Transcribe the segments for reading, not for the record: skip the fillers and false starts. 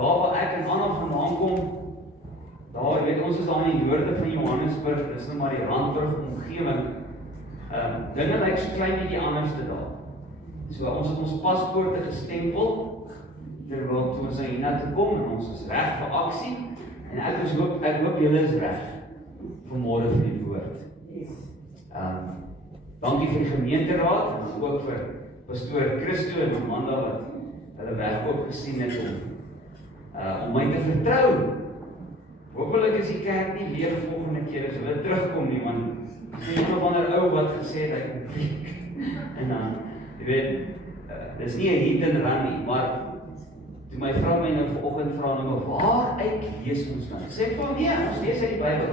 daar waar ek en Anna vandaan kom, daar, weet ons is daar in die noorde van Johannesburg, dis nou maar die Randburg omgewing. Dinge lyk so klein bietjie anders te daar. So ons het ons paspoorte gestempel, terwyl toe ons hiernatoe kom, en ons is reg vir aksie, en ek hoop julle is reg vir môre vir die woord. Dankie vir die gemeenteraad, en ook vir pastoor Christo en Amanda wat hulle wegkoop gesien het om my te vertrou. Hoopelik is die kerk nie leeg volgende keer as hulle terugkom nie, want is nie een of ander ou wat gesê het hy kom preek. En dan, jy weet, dis nie 'n hit and run nie, maar toe my vrou my nou vanoggend vra nou, waar uit lees ons nou? Sê ek van nee, ons lees uit die Bybel.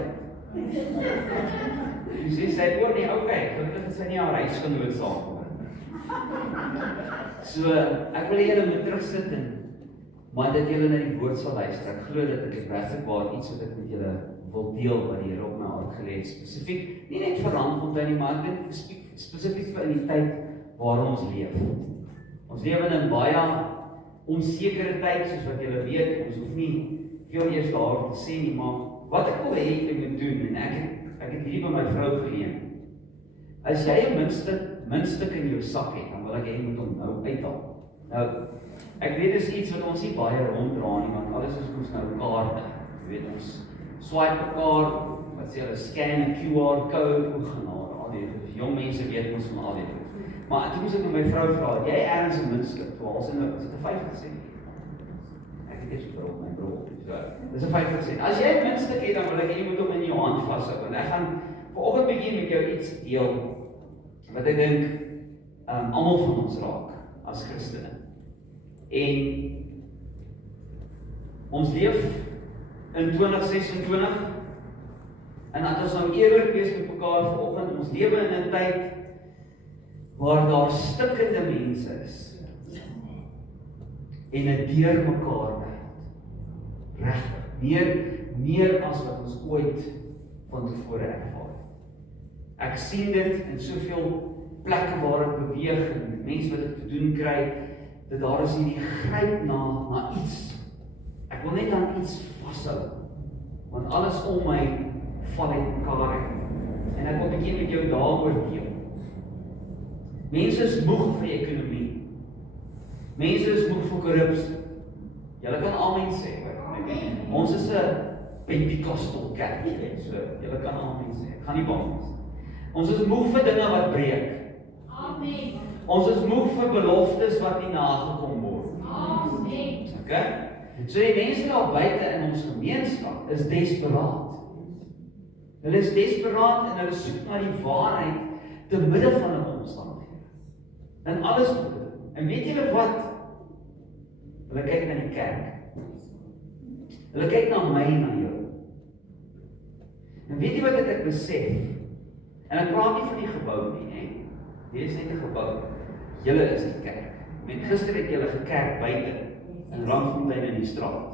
Toe sê sy oor nie, okay, gelukkig is sy nie haar huisgenoot saam geword. So, ek wil julle moet terugsit en maar dat julle na die woord sal luister. Ek glo dat dit werklik waar iets wat ek met julle wil deel wat die Here op my hart gelê het. Spesifiek, nie net vir Randfontein nie, maar ek dink spesifiek vir in die tyd waarin ons leef. Ons leef in 'n baie onsekere tyd, soos wat julle weet. Ons hoef nie veel eers daaroor te sê nie, maar wat ek wil hê jy moet doen, en ek het hierdie by my vrou geleen. As jy 'n muntstuk in jou sak het, dan wil ek hê jy moet hom nou uithaal. Nou, ek weet dis iets wat ons nie baie ronddra nie, want alles is mos nou kaarte. Jy weet, ons swipe 'n kaart, wat sê hulle scan 'n QR code, hoe genade, al die jong mense weet ons van al die goed. Maar toe moes ek met my vrou vra, jy ergens 'n muntstuk, toe haal sy nou, is dit 'n 50 sent? Ek het eers gebrul, my bril. So, dis 'n 50 sent. As jy 'n muntstuk het, dan wil ek jy moet hom in jou hand vashou, en ek gaan vanoggend bietjie met jou iets deel wat ek dink almal van ons raak as Christene. En ons leef in 2026 en dat ons nou eerlik wees met mekaar vanoggend, ons lewe in 'n tyd waar daar stikkende mense is en 'n deurmekaar wêreld. Regtig, meer as wat ons ooit van tevore ervaar het. Ek sien dit in soveel plekke waar ek beweeg en mense wat ek te doen kry, dat daar is hierdie gryp na iets. Ek wil net aan iets vashou, want alles om my val uit mekaar uit. En ek wil 'n bietjie met jou daaroor deel. Mense is moeg vir die ekonomie. Mense is moeg vir korrupsie. Julle kan amen sê, hoor. Ons is 'n Pentecostal kerk, so julle kan amen sê. Ek gaan nie bang wees. Ons is moeg vir dinge wat breek. Amen. Ons is moeg vir beloftes wat nie nagekom word. Amen. Okay? So die mense daar buite in ons gemeenskap is desperaat. Hulle is desperaat en hulle soek na die waarheid te midde van 'n omstandighede. En alles wat hulle doen. En weet julle wat? Hulle kyk na die kerk. Hulle kyk na my en na jou. En weet jy wat ek besef? En ek praat nie van die gebou nie, hè. Hier is net 'n gebou. Julle is die kerk. Gister het julle gekerk buite in Randfontein in die straat.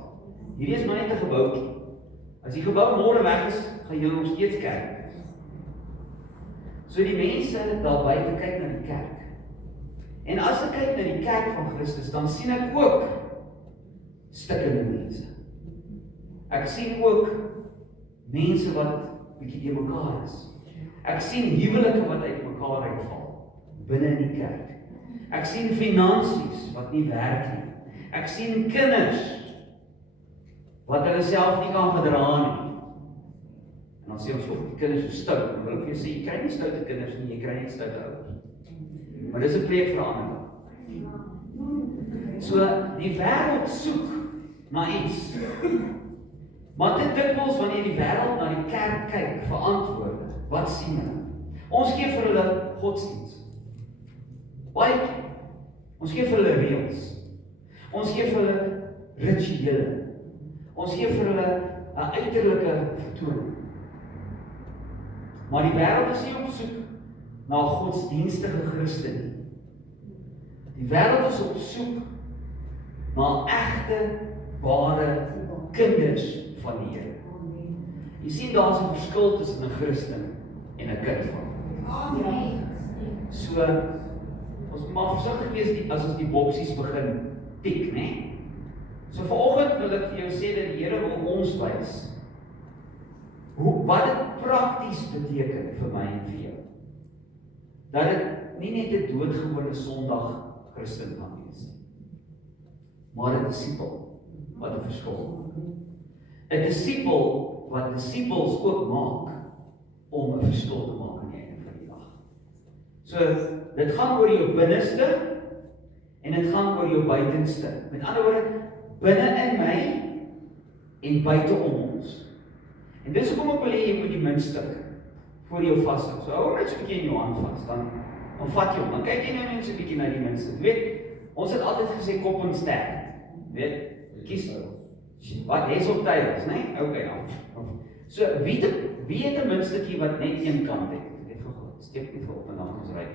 Hierdie is maar net 'n gebouetjie. As die gebou môre weg is, gaan julle nog steeds kerk. So die mense daar buite kyk na die kerk. En as ek kyk na die kerk van Christus, dan sien ek ook stikkende mense. Ek sien ook mense wat bietjie te mekaar is. Ek sien huwelike wat uit mekaar uitval binne in die kerk. Ek sien finansies wat nie werk nie. Ek sien kinders wat hulle self nie kan gedra nie. En dan sê ons ook, die kinders is stout. Dan wil ek vir jou sê, jy kry nie stoute kinders nie, jy kry net stoute ouers. Maar dis 'n preek vir 'n ander dag. So, die wêreld soek na iets. Maar dit dikwels wanneer die wêreld na die kerk kyk vir antwoorde, wat sien hulle? Ons gee vir hulle godsdiens. Baie keer. Ons gee vir hulle reëls. Ons gee vir hulle rituele. Ons gee vir hulle 'n uiterlike vertoning. Maar die wêreld is nie op soek na godsdienstige Christene nie. Die wêreld is op soek na egte, ware kinders van die Here. Jy sien daar's 'n verskil tussen 'n Christen en 'n kind van God. Amen. So, ons moet maar versigtig wees as ons die boksies begin tik, né? So vanoggend wil ek vir jou sê dat die Here wil ons wys wat dit prakties beteken vir my en vir jou. Dat dit nie net 'n doodgewone Sondag Christen kan wees nie, maar 'n disipel wat 'n verskil maak. 'n Disipel wat disipels ook maak om 'n verskil te maak aan die einde van die dag. So, dit gaan oor jou binneste en dit gaan oor jou buitenste. Met ander woorde, binne in my en buite om ons. En dis hoekom ek wil hê jy moet die muntstuk voor jou vashou. So hou net so 'n bietjie in jou hand vas, dan vat jy hom. Dan kyk jy nou net so 'n bietjie na die muntstuk. Weet, ons het altyd gesê kop en ster. Weet, kies wat is op tyd, né? Okay dan. So wie het 'n muntstukkie wat net een kant het? Ek het gou steek dit op en dan ons ry.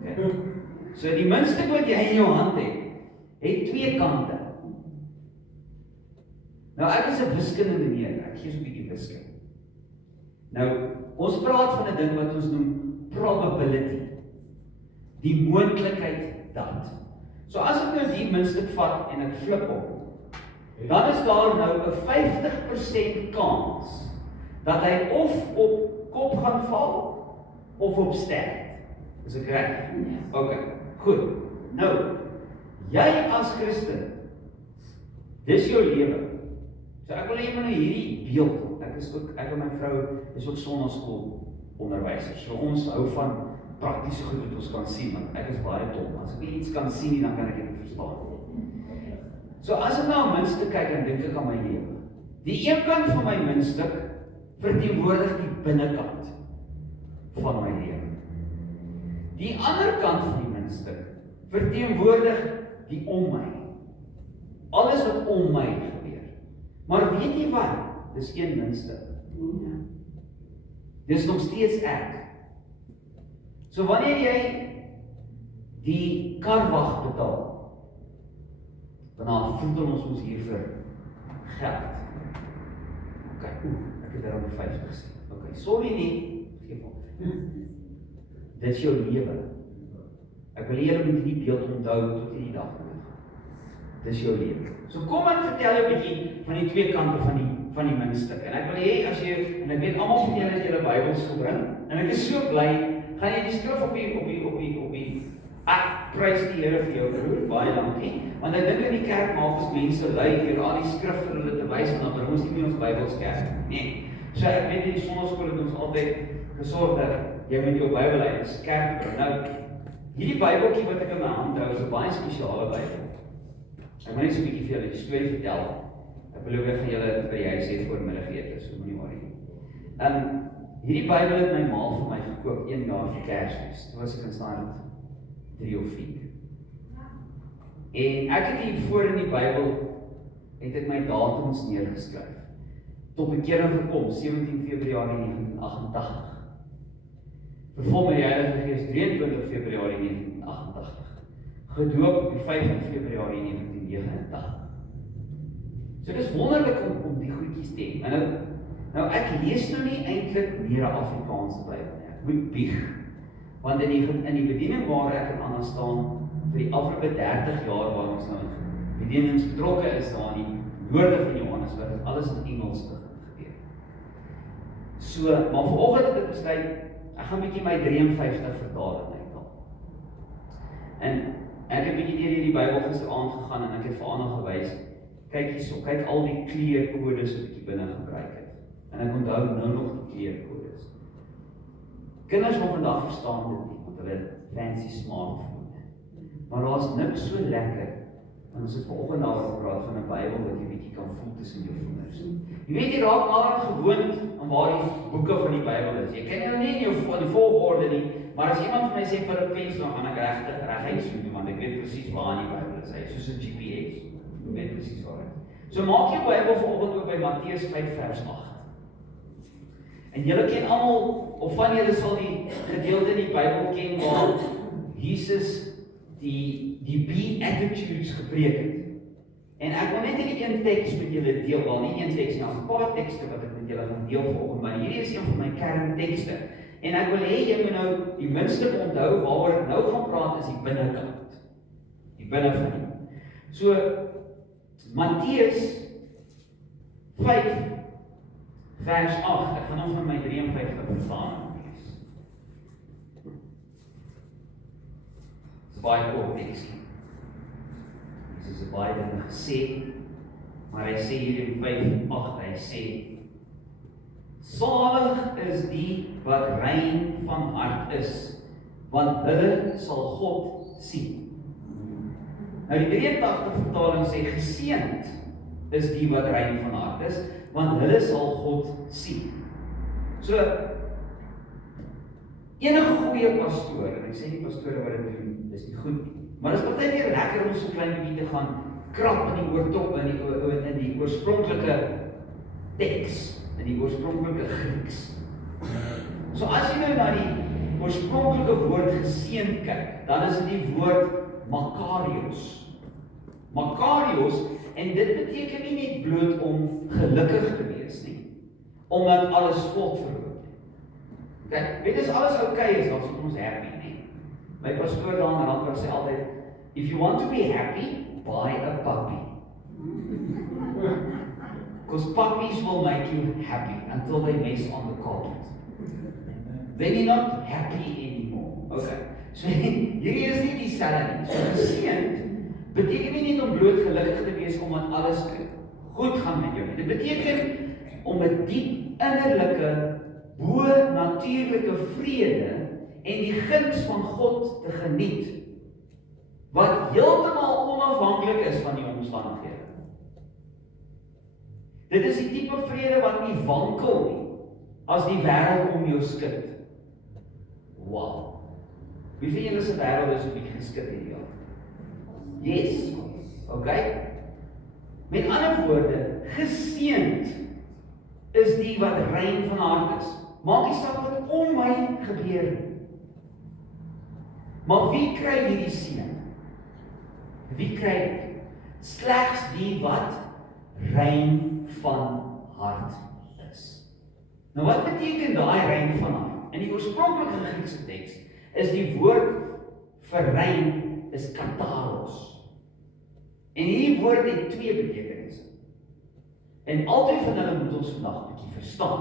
Okay. So die muntstuk wat jy in jou hand het twee kante. Nou ek is 'n wiskundige meneer, ek gee so 'n bietjie wiskunde. Nou, ons praat van 'n ding wat ons noem probability. Die moontlikheid dat. So as ek nou die muntstuk vat en ek flip hom, dan is daar nou 'n 50% kans dat hy of op kop gaan val of op ster. Is ek reg? Ja. Okay, goed. Nou, jy as Christen, dis jou lewe. So ek wil hê jy moet nou hierdie beeld. Ek en my vrou is ook sonnaskool onderwysers. So ons hou van praktiese goed wat ons kan sien, want ek is baie dom. As ek iets kan sien, dan kan ek dit verstaan. So as ek na 'n muntstuk kyk en dink ek aan my lewe. Die een kant van my muntstuk verteenwoordig die binnekant van my lewe. Die ander kant van die muntstuk verteenwoordig die om my. Alles wat om my gebeur. Maar weet jy wat? Dis een muntstuk. Dis nog steeds ek. So wanneer jy die karwag betaal, dan voel ons mos hier vir geld. Okay, ek het daar op 50 gesê. Okay, sorry nie, geef op. Dis jou lewe. Ek wil julle met hierdie beeld onthou tot hierdie dag. Dis jou lewe. So kom ek vertel jou 'n bietjie van die twee kante van die muntstuk. En ek wil hê as jy, en ek weet almal van julle het julle Bybels gebring, en ek is so bly, gaan jy die skrif op die ek prys die Here vir jou broer, baie dankie. Want ek dink in die kerk maak ons mense lui deur al die skrif vir hulle te wys, en dan bring ons nie meer ons Bybels kerk. Nee. So ek weet in die sonnaskool het ons altyd gesorg dat jy met jou Bybel uit kerk bring. Nou, hierdie Bybeltjie wat ek in my hand hou, is 'n baie spesiale Bybel. Ek moet net so 'n bietjie vir julle die storie vertel. Ek beloof ek gaan julle by die huis hê voor middagete, so moenie worry nie. Hierdie Bybel het my ma vir my gekoop 1 jaar vir Kersfees. Toe was ek in standaard 3 of 4. En ek het hier voor in die Bybel het ek my datums neergeskryf. Tot bekering gekom 17 Februarie 1988. Vervul met die Heilige Gees 23 Februarie 1988. Gedoop op 5 Februarie 1989. So dis wonderlik om die goedjies te hê. Nou ek lees nou nie eintlik meer 'n Afrikaanse Bybel nie. Ek moet bieg. Want in die bediening waar ek en Anna staan vir die afgelope 30 jaar waar ons nou in bedienings betrokke is daar in die noorde van Johannesburg, het alles in Engels begin gebeur. So, maar vanoggend het ek besluit, ek gaan bietjie my 53 vertaling uithaal. En ek het bietjie deur hierdie Bybel gisteraand gegaan en ek het vir Anna gewys, kyk hierso, kyk al die kleurkodes wat ek binne gebruik het. En ek onthou nou nog die kleurkodes. Kinders van vandag verstaan dit nie, want hulle het fancy smartphone. Maar daar is niks so lekker, en ons het vanoggend daaroor gepraat van 'n Bybel wat jy bietjie kan voel tussen jou vingers. Jy weet jy raak maar gewoond aan waar die boeke van die Bybel is. Jy ken nou nie in jou die volgorde nie, maar as iemand vir my sê Filippense, dan gaan ek reguit soek, want ek weet presies waar in die Bybel is. Hy is soos 'n GPS. Jy weet presies waar. So maak jou Bybel vanoggend oop by Matteus 5 vers 8. En julle ken almal, of van julle sal die gedeelte in die Bybel ken waar Jesus die Beatitudes gepreek het. En ek wil net in een teks met julle deel, wel nie een teks, maar 'n paar tekste wat ek met julle gaan deel vanoggend, maar hierdie is een van my kerntekste. En ek wil hê jy moet nou die minste onthou waaroor ek nou gaan praat is die binnekant. Die binne van jou. So Matteus 5 vers 8. Ek gaan hom van my 53 vertaling lees. Dit is baie kort teksie. Jesus het baie dinge gesê, maar hy sê hier in 5:8, hy sê, salig is die wat rein van hart is, want hulle sal God sien. Nou die 83 vertaling sê, geseënd is die wat rein van hart is, want hulle sal God sien. So, enige goeie pastoor, en ek sê nie pastore wat dit doen, dis nie goed, maar dit is partykeer lekker om so klein bietjie te gaan krap in die oortop, in die oorspronklike teks, in die oorspronklike Grieks. So as jy nou na die oorspronklike woord geseënd kyk, dan is dit die woord Makarios. Makarios, en dit beteken nie net bloot om gelukkig te wees nie, omdat alles God verhoop nie. Kijk, weet as alles okay is, dan is ons happy nie. My pastoor daar in Randburg sê altyd, if you want to be happy, buy a puppy. Because puppies will make you happy until they mess on the carpet. Then you're not happy anymore. Okay. So hierdie is nie dieselfde nie. So geseënd beteken nie net om bloot gelukkig te wees omdat alles goed gaan met jou nie. Dit beteken om 'n diep innerlike, bo-natuurlike vrede en die guns van God te geniet, wat heeltemal onafhanklik is van die omstandighede. Dit is die tipe vrede wat nie wankel nie, as die wêreld om jou skud. Wow. Wie van julle se wêreld is 'n bietjie geskit hierdie jaar? Yes. Okay? Met ander woorde, geseënd is die wat rein van hart is. Maak nie saak wat om my gebeur nie. Maar wie kry hierdie seën? Wie kry dit? Slegs die wat rein van hart is. Nou wat beteken daai rein van hart? In die oorspronklike Griekse teks is die woord vir rein is kataros. En hierdie woord het twee betekenisse. En altyd van hulle moet ons vandag 'n bietjie verstaan.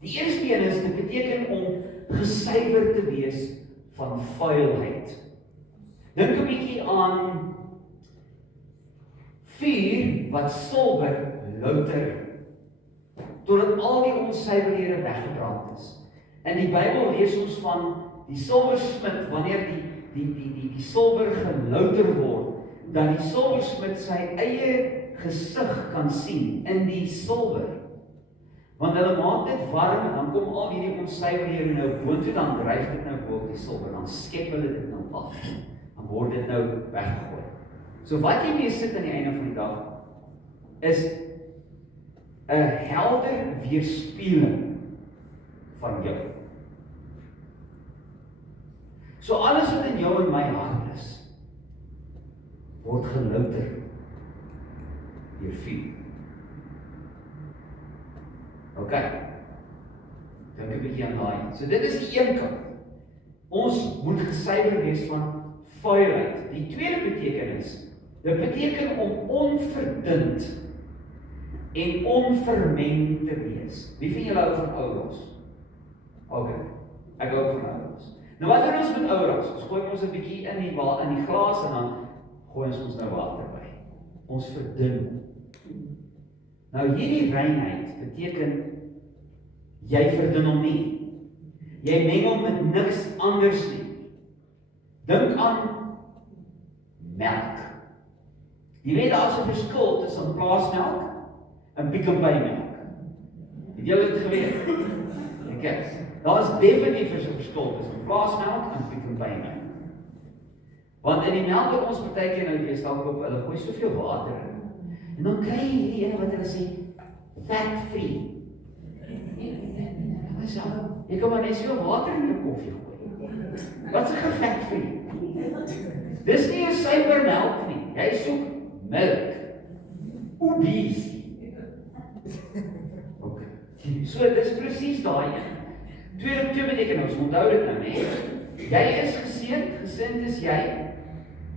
Die eerste een is, dit beteken om gesuiwer te wees van vuilheid. Dink 'n bietjie aan vuur wat silwer louter, totdat al die onsuiverhede weggebrand is. In die Bybel lees ons van die silversmid, wanneer die silwer gelouter word, dat die silversmid sy eie gesig kan sien in die silwer. Want hulle maak dit warm en dan kom al hierdie onsuiverhede nou boontoe, dan dryf dit nou bo op die silwer, dan skep hulle dit nou af. Dan word dit nou weggegooi. So wat jy mee sit aan die einde van die dag is 'n helder weerspieëling van jou. So alles wat in jou en my hart is, word gelouter deur vuur. Okay. Dink 'n bietjie aan daai. So dit is die een kant. Ons moet gesuiwer wees van vuilheid. Die tweede betekenis, dit beteken om onverdund en onvermeng te wees. Wie van julle hou van ouros? Okay. Ek hou van ouros. Nou wat doen ons met ouros? Ons gooi ons 'n bietjie in die glas en dan gooi ons nou water by. Ons verdun. Nou hierdie reinheid beteken jy verdun hom nie. Jy meng hom met niks anders nie. Dink aan melk. Jy weet daar is 'n verskil tussen plaasmelk en Pick n Pay melk. Het julle dit geweet? Kyk, daar is definitief 'n verskil tussen plaasmelk en Pick n Pay melk. Want in die melk wat ons partykeer nou deesdae koop, hulle gooi soveel water in. En dan kry jy hierdie ene wat hulle sê fat free. Jy kan maar net so water in jou koffie gooi. Wat se fat free? Dis nie 'n suiwer melk nie. Jy soek melk. Obese. Okay. So dis presies daai een. Twee beteken ons, onthou dit nou net. Jy is geseënd is jy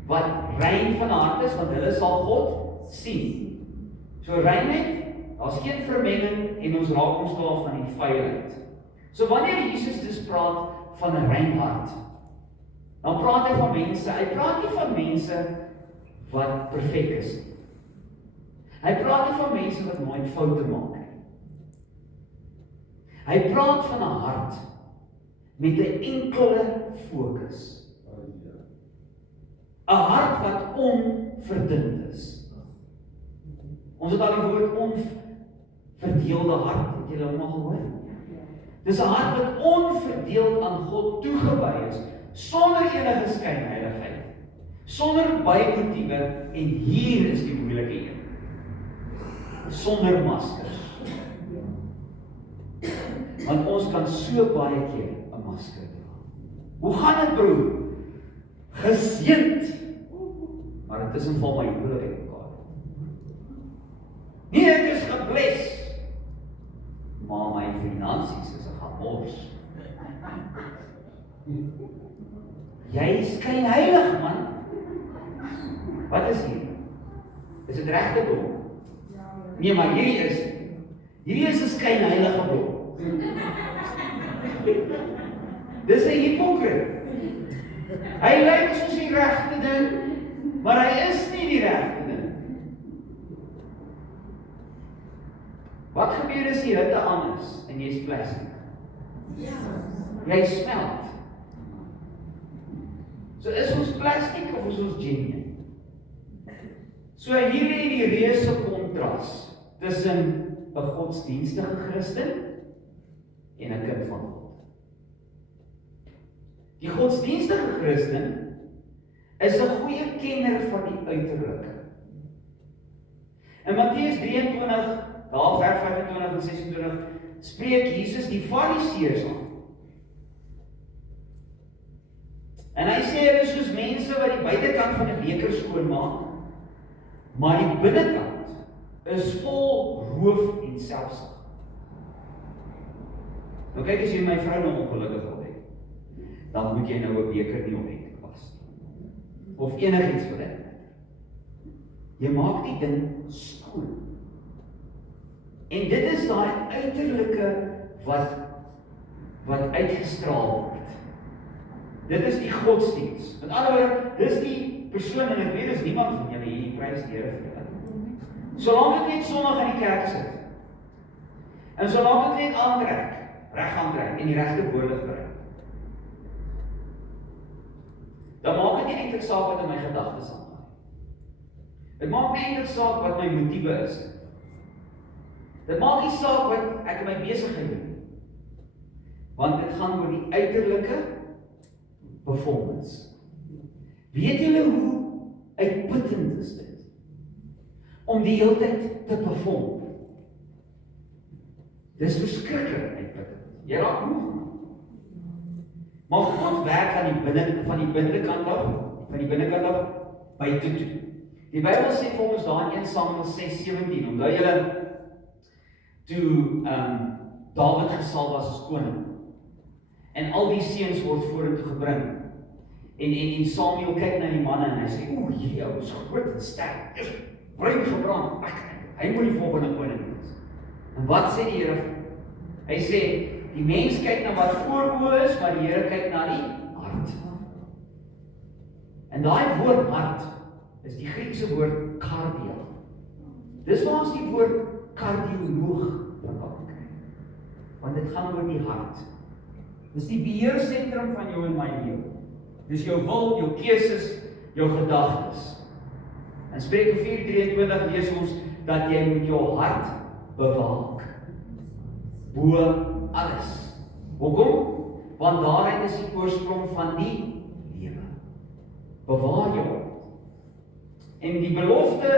wat rein van hart is, want hulle sal God sien. So reinheid, daar's geen vermenging en ons raak ontslae van die vuilheid. So wanneer Jesus dus praat van 'n rein hart, dan praat hy van mense, hy praat nie van mense wat perfek is nie. Hy praat nie van mense wat nooit foute maak nie. Hy praat van 'n hart met 'n enkele fokus. 'n Hart wat onverdund is. Ons het al die woord onverdeelde hart, het julle hom al gehoor? Dis 'n hart wat onverdeeld aan God toegewy is, sonder enige skynheiligheid, sonder bymotiewe, en hier is die moeilike een, sonder maskers. Want ons kan so baie keer 'n masker dra. Hoe gaan dit, broer? Geseënd. Maar intussen val my huwelik uit mekaar. Nee, ek is gebless. Maar my finansies is 'n gemors. Jy skyn heilig, man. Wat is hier? Is dit regte blom? Nee, maar hierdie is 'n skynheilige blom. Dis 'n hipokrit. Hy lyk soos die regte ding, maar hy is nie die regte ding. Wat gebeur as die hitte aan is en jy's plastic? Jy smelt. So is ons plastic of is ons genuine? So hier lê die reuse kontras tussen 'n godsdienstige Christen en 'n kind van God. Die godsdienstige Christen is 'n goeie kenner van die uiterlike. In Matteus 23, daar vers 25 en 26, spreek Jesus die Fariseërs aan. En hy sê hulle is soos mense wat die buitekant van 'n beker skoonmaak, maar die binnekant is vol roof en selfsug. Nou kyk, as jy my vrou nou ongelukkig wil hê, dan moet jy nou 'n beker nie ophet pas. Of enigiets vir dit. Jy maak die ding skoon. En dit is daai uiterlike wat uitgestraal word. Dit is die godsdiens. Met ander woorde, dis die persoon, en ek weet is niemand van julle hier, prys die Here vir julle. Solank dit net Sondag in die kerk sit, en solank dit net aantrek, reg aantrek, en die regte woorde gebruik, dan maak dit nie eintlik saak wat in my gedagtes aangaan. Dit maak nie eintlik saak wat my motiewe is. Dit maak nie saak wat ek in my besigheid doen. Want dit gaan oor die uiterlike performance. Weet julle hoe uitputtend is dit? Om die hele tyd te perform. Dis verskriklik uitputtend. Jy raak moeg. Maar God werk aan die binnekant af, buite toe. Die Bybel sê vir ons daar in 1 Samuel 6:17, onthou julle toe Dawid gesalf was as koning. En al die seuns word vorentoe gebring. En Samuel kyk na die manne en hy sê, "O, hierdie ou is groot en sterk. Eers bruin gebrand. Hy moet die volgende koning wees." En wat sê die Here? Hy sê, die mens kyk na wat voor is, maar die Here kyk na die hart. En daai woord hart is die Griekse woord kardia. Dis waar ons die woord kardioloog vandaan kry. Want dit gaan oor die hart. Dis die beheersentrum van jou en my lewe. Dis jou wil, jou keuses, jou gedagtes. In Spreuke 4:23 lees ons dat jy moet jou hart bewaak. Bo alles. Hoekom? Want daaruit is die oorsprong van die lewe. Bewaar jou hart. En die belofte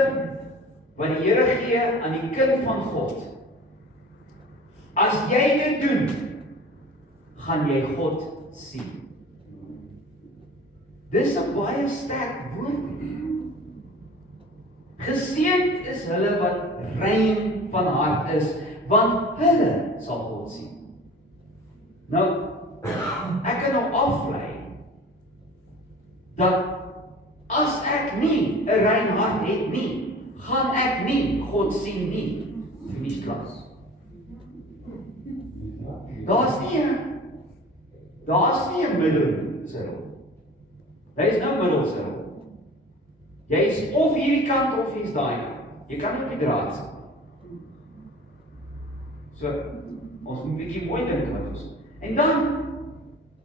wat die Here gee aan die kind van God, as jy dit doen, gaan jy God sien. Dis 'n baie sterk woord. Geseënd is hulle wat rein van hart is, want hulle sal God sien. Nou, ek kan nou aflei dat as ek nie 'n rein hart het nie, gaan ek nie God sien nie. Finies klas. Daar's nie 'n middel, Cyril. Daar is nou middel, Cyril. Jy is of hierdie kant of jy's daai kant. Jy kan nie op die draad sit. So, ons moet 'n bietjie mooi dink wat ons. En dan,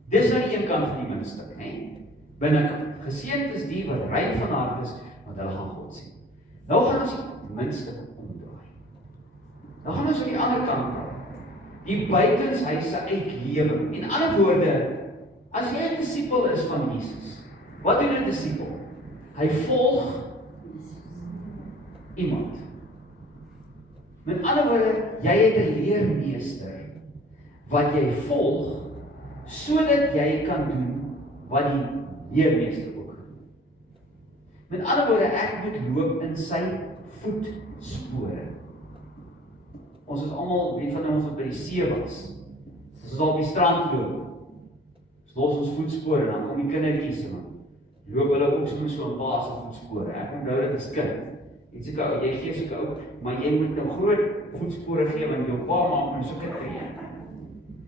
dis nou die een kant van die muntstuk, hè? Binnekant. Geseënd is die wat rein van hart is, want hulle gaan God sien. Nou gaan ons die muntstuk omdraai. Nou gaan ons aan die ander kant praat. Die buitenshuise uitlewing. In ander woorde, as jy 'n disipel is van Jesus, wat doen 'n disipel? Hy volg iemand. Met ander woorde, jy het 'n leermeester wat jy volg, sodat jy kan doen wat die leermeester ook doen. Met ander woorde, ek moet loop in sy voetspore. Ons is almal, wie van ons wat by die see was, as ons al op die strand loop, ons los ons voetspore, dan kom die kindertjies en loop hulle ook soos so 'n pa se voetspore. Ek onthou dit as kind. Jy gee soeke ou, maar jy moet nou groot voetspore gee, want jou pa maak nou soeke tree.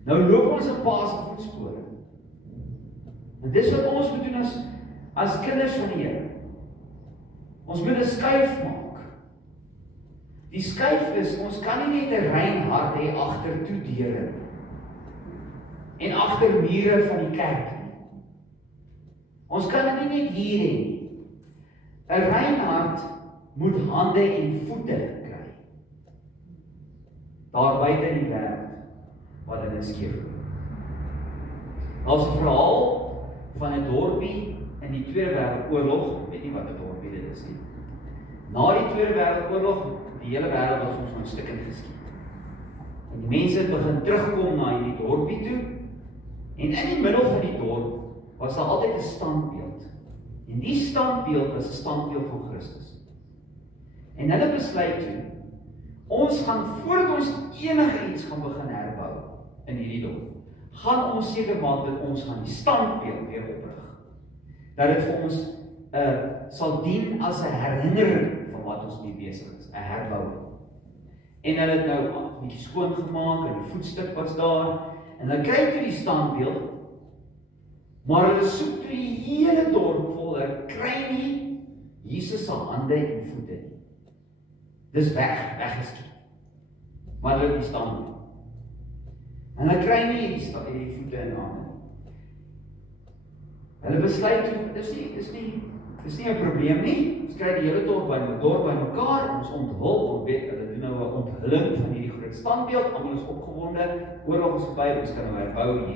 Nou loop ons 'n pa se voetspore. En dis wat ons moet doen as kinders van die Here. Ons moet 'n skuif maak. Die skuif is, ons kan nie net 'n rein hart hê agter toe deure en agter mure van die kerk nie. Ons kan dit nie net hier hê nie. 'n Rein hart moet hande en voete kry. Daar buite in die wêreld wat dit skeef. Daar's 'n verhaal van 'n dorpie in die Tweede Wêreldoorlog, weet nie wat 'n dorpie dit is nie. Na die Tweede Wêreldoorlog, die hele wêreld was ons van stukkend geskiet. En die mense het begin terugkom na hierdie dorpie toe, en in die middel van die dorp was daar altyd 'n standbeeld. En die standbeeld was 'n standbeeld van Christus. En hulle besluit toe, ons gaan, voordat ons enige iets gaan begin herbou in hierdie dorp, gaan ons seker maak dat ons gaan die standbeeld weer oprig. Dat dit vir ons sal dien as 'n herinnering van wat ons mee besig is, 'n herbouing. En hulle het nou 'n bietjie skoon gemaak, en die voetstuk was daar, en hulle kyk toe die standbeeld, maar hulle soek toe die hele dorp vol, hulle kry nie Jesus se hande en voete nie. Dis weggeskiet. Maar hulle het die standbeeld. En hulle kry nie die voete en hande. Hulle besluit toe, dis nie 'n probleem nie. Ons kry die hele dorp bymekaar, ons onthul, ons weet, hulle doen nou 'n onthulling van hierdie groot standbeeld, almal is opgewonde, oorlog is verby, ons kan nou herbou,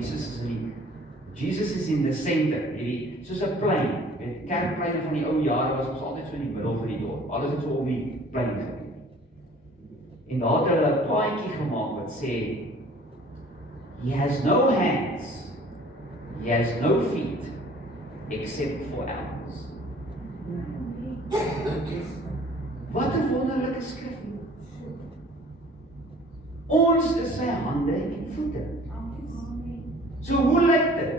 Jesus is in the center, hierdie, soos 'n plein, weet, kerkpleine van die ou jare was ons altyd so in die middel van die dorp, alles het so om die plein gebeur. En daar het hulle 'n plaatjie gemaak wat sê, He has no hands, He has no feet, except for ours. Wat 'n wonderlike skrif. Ons is sy hande en voete. So hoe lyk dit?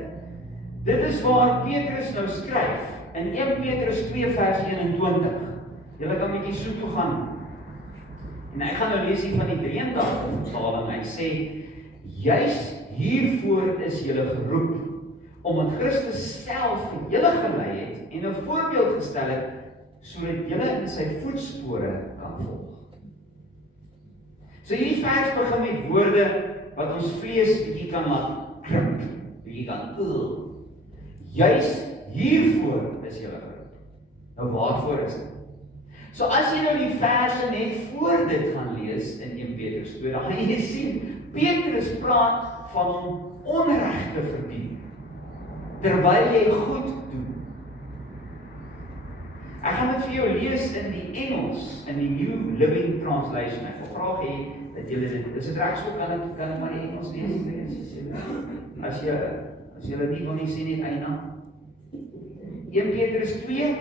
Dit is waar Petrus nou skryf in 1 Petrus 2 vers 21. Julle kan 'n bietjie so toe gaan. En hy gaan nou lees hier van die 83 vertaling. Hy sê, juis hiervoor is julle geroep, omdat Christus self vir julle gelei het en 'n voorbeeld gestel het, sodat julle in sy voetspore kan volg. So hierdie vers begin met woorde wat ons vlees bietjie kan laat krimp, bietjie kan juis hiervoor is julle geroep. Nou waarvoor is dit? So as jy nou die verse net voor dit gaan lees in 1 Petrus 2, dan gaan jy sien, Petrus praat van om onreg te verdien, terwyl jy goed doen. Ek gaan dit vir jou lees in die Engels, in die New Living Translation. Ek wil graag hê dat julle dit, is dit reg so, kan ek maar die Engels lees? As julle nie wil nie sê net eina. 1 Petrus 2,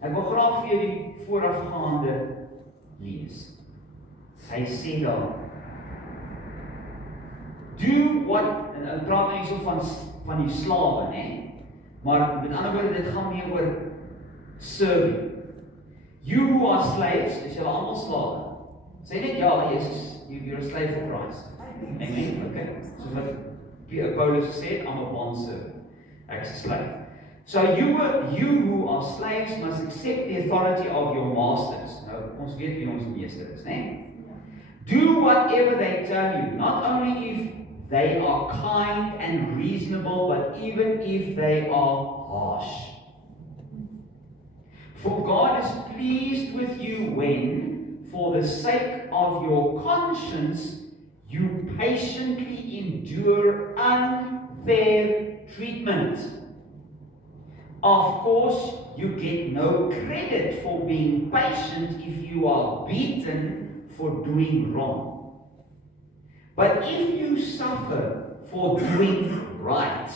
ek wil graag vir jou die voorafgaande lees. Hy sê daar, do what, en hy praat nou hierso van die slawe, nee? Maar met ander woorde, dit gaan meer oor serving. You who are slaves, is julle almal slawe. Sê net ja, Jesus, you're a slave for Christ. Amen, okay. Soos wat Paulus gesê het, I'm a bond servant. Ek's 'n slave. So you who are slaves must accept the authority of your masters. Nou, ons weet wie ons meester is, né? Do whatever they tell you, not only if they are kind and reasonable, but even if they are harsh. For God is pleased with you when, for the sake of your conscience, you patiently endure unfair treatment. Of course, you get no credit for being patient if you are beaten for doing wrong. But if you suffer for doing right,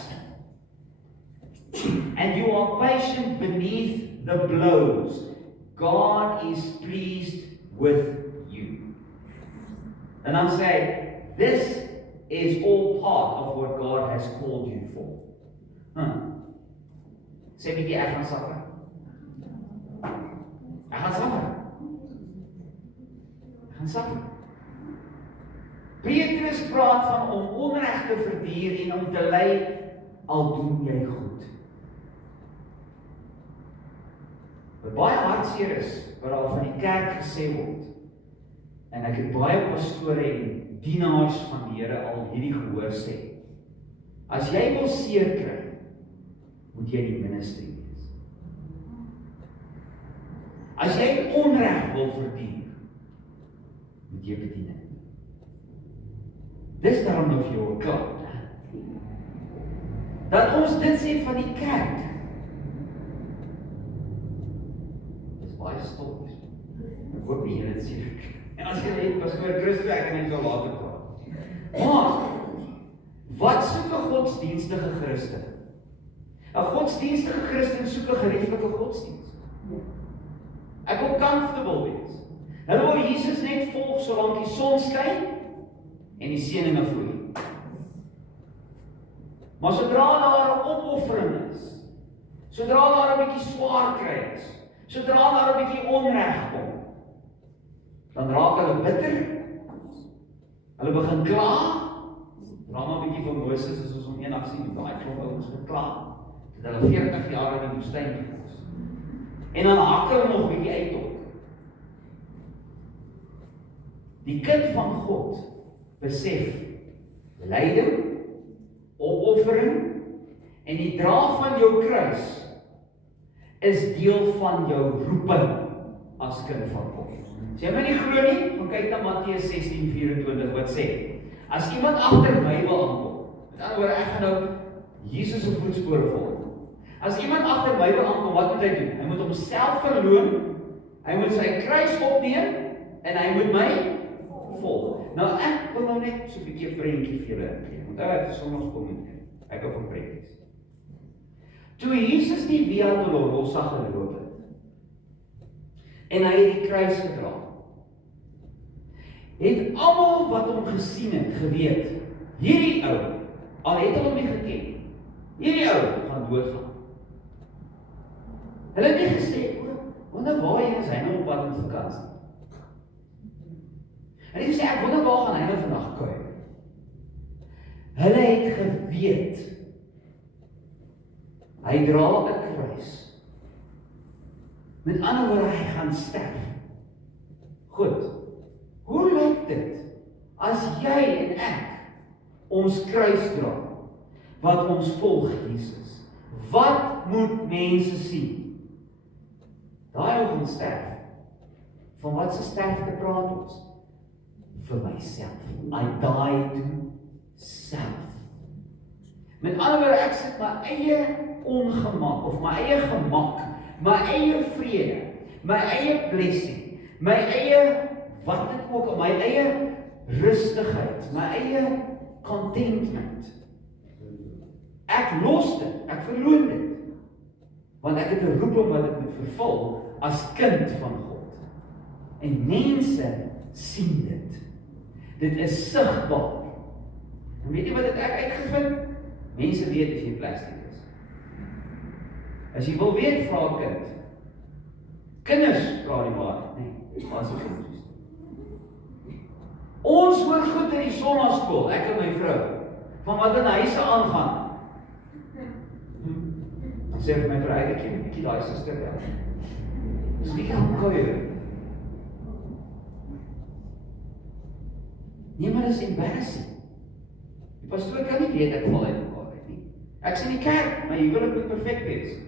and you are patient beneath the blows, God is pleased with you. And I'm saying, this is all part of what God has called you for. Sê bietjie, ek gaan suffer. Ek gaan suffer. Ek gaan suffer. Petrus praat van om onreg te verduur en om te ly, al doen jy goed. Wat baie hartseer is, wat al van die kerk gesê word, en ek het baie pastore en dienaars van die Here al hierdie gehoor sê, as jy wil seer kry, moet jy die ministry wees. As jy onreg wil verdien, moet jy bedien. Dis daarom nou vir jou klaar. Dat ons dit sê van die kerk. Dis baie stil. Ek hoop nie julle dit sien. En as jy het pastoor Christus, ek kan net so later praat. Maar wat soek 'n godsdienstige Christen? 'n godsdienstige Christen soek 'n gerieflike godsdienst. Ek wil comfortable wees. Hulle wil Jesus net volg solank die son skyn en die seëninge vloei. Maar sodra daar 'n opoffering is, sodra daar 'n bietjie swaar kry is, sodra daar 'n bietjie onreg kom, dan raak hulle bitter. Hulle begin kla. Drama 'n bietjie van Moses as ons hom eendag sien, daai klomp ouens gekla. Dat hulle 40 jaar in die woestyn was. En dan hak hulle nog 'n bietjie uit op. Die kind van God besef lyding, opoffering en die dra van jou kruis is deel van jou roeping as kind van God. As jy my nie glo nie, gaan kyk na Matteus 16:24 wat sê, as iemand agter my wil aankom, met ander woorde, ek gaan nou Jesus se voetspore volg. As iemand agter my wil aankom, wat moet hy doen? Hy moet homself verloon, hy moet sy kruis opneem en hy moet my volg. Nou ek wil nou net so 'n bietjie 'n prentjie vir julle gee. Want ek het soms kom nie. Ek hou van prentjies. Toe Jesus die Via Dolorosa geloop het en hy het die kruis gedra, het almal wat hom gesien het geweet, hierdie ou, al het hulle hom nie geken, hierdie ou gaan doodgaan. Hulle het nie gesê, wonder waarheen is hy nou op pad met vakansie? Hulle het gesê, ek wonder waar gaan hy nou vandag kuier? Hulle het geweet, hy dra 'n kruis. Met ander woorde, hy gaan sterf. Goed, hoe lyk dit as jy en ek ons kruis dra, wat ons volg Jesus? Wat moet mense sien? Daai ou gaan sterf. Van wat se sterfte praat ons? Vir myself. I die to self. Met ander woorde, ek sit my eie ongemak, of my eie gemak, my eie vrede, my eie blessing, my eie, wat dit ook, my eie rustigheid, my eie contentment. Ek los dit, ek verloon dit, want ek het 'n roeping wat ek moet vervul as kind van God. En mense sien dit. Dit is sigbaar. En weet jy wat ek uitgevind? Mense weet as jy plastic is. As jy wil weet, vra 'n kind, Kinders praat die waarheid, nee, wat is die kinders? Ons hoor goed in die sonnaskool, ek en my vrou, van wat in huise aangaan. Dan sê vir my vrou, ek het 'n bietjie daai suster wel. Dis nie gaan kuier. Nee, maar dis embarrassing. Die pastoor kan nie weet ek val uit mekaar uit nie. Ek sê in die kerk, my huwelik moet perfek wees.